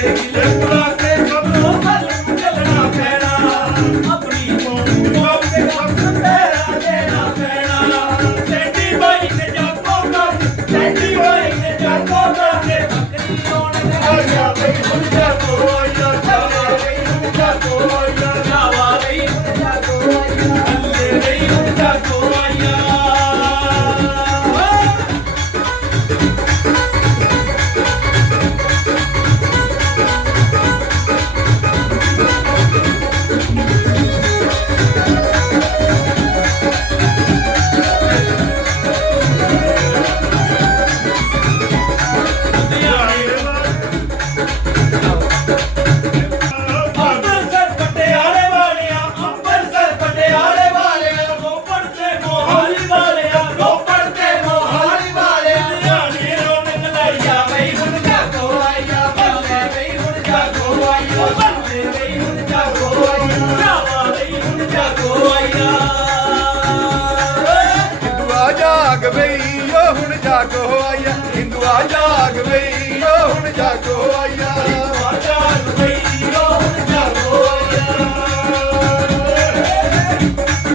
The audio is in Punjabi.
ਸੰਦੀਪ ਥਾਪਰ ਦੇ ਵਾਂਗੂ ਕੱਲਿਆ ਕਰਨਾ ਪੈਣਾ ਸੰਦੀਪ ਥਾਪਰ ਦੇ ਵਾਂਗੂ ਨੂੰ ਕੱਲਿਆ ਕਰਨਾ ਪੈਣਾ ਇੱਕ ਡੰਡੇ ਦੇ ਬੰਨਿਆਂ ਤੋਂ ਇੱਕ ਡੰਡੇ ਦੇ ਬੰਨਿਆਂ ਤੋਂ ਕਲਿਆ ਵੇ ਜਾਗੋ ਆਇਆ ਜਾਵਾ ਨਹੀਂ ਜਾਗੋ ਆਇਆ ਨਹੀਂ ਜਾਗੋ ਆਇਆ ਜਾਵਾ ਨਹੀਂ ਜਾਗੋ ਆਇਆ ਗੁੱਸੇ ਗਿਲੇ ਭੁਲਾ ਕੇ ਮਿੱਤਰੋ ਸਭ ਨੂੰ ਚੱਲਣਾ ਪੈਣਾ ਗੁੱਸੇ ਗਿਲੇ ਭੁਲਾ ਕੇ ਮਿੱਤਰੋ ਸਭ ਨੂੰ ਚੱਲਣਾ ਪੈਣਾ ਆਪਣੀ ਹਿੰਦੂ ਕੌਮ ਦੀ ਖਾਤਰ ਪਹਿਰਾ ਦੇਣਾ ਪੈਣਾ ਆਪਣੀ ਹਿੰਦੂ ਕੌਮ ਦੀ ਖਾਤਰ ਪਹਿਰਾ ਦੇਣਾ ਪੈਣਾ ਗੁੱਸੇ ਗਿਲੇ ਭੁਲਾ ਕੇ ਸਭ ਨੂੰ ਚੱਲਣਾ ਪੈਣਾ ਆਪਣੀ ਕੌਮ ਦੇ ਖਾਤਰ ਪਹਿਰਾ ਦੇਣਾ ਪੈਣਾ ਸੈਂਡੀ ਬਾਈ ਤੇ ਜਾਗੋ ਕਰ ਸੈਂਡੀ ਬਾਈ ਤੇ ਜਾਗੋ ਕਰ ਤੇ ਬੱਕਰੀ ਹੋਣ ਆਇਆ ਬਈ ਹੁਣ ਜਾਗੋ ਆਇਆ ਜਾਵਾ ਬਈ ਹੁਣ ਜਾਗੋ ਆਇਆ ਜਾਵਾ ਬਈ ਹੁਣ ਜਾਗੋ ਆਇਆ ਅੱਲੇ ਬਈ ਹੁਣ ਜਾਗੋ ਆਇਆ ਅੰਮ੍ਰਿਤਸਰ ਪਟਿਆਲੇ ਵਾਲਿਆਂ ਅੰਮ੍ਰਿਤਸਰ ਪਟਿਆਲੇ ਵਾਲਿਆਂ ਰੋਪੜ ਤੇ ਮੋਹਾਲੀ ਵਾਲਿਆਂ ਰੋਪੜ ਤੇ ਮੋਹਾਲੀ ਵਾਲਿਆਂ ਲੁਧਿਆਣੇ ਰੌਣਕ ਲਾਈਆ ਬਈ ਹੁਣ ਜਾਗੋ ਆਇਆ ਬੱਲੇ ਬਈ ਹੁਣ ਜਾਗੋ ਆਇਆ ਬੱਲੇ ਬਈ ਹੁਣ ਜਾਗੋ ਆਇਆ ਜਾਵਾ ਬਈ ਹੁਣ ਜਾਗੋ ਆਇਆ ਹਿੰਦੂਆ ਜਾਗ ਬਈ ਓ ਹੁਣ ਜਾਗੋ ਆਇਆ ਓ ਹੁਣ ਜਾਗੋ ਆਇਆ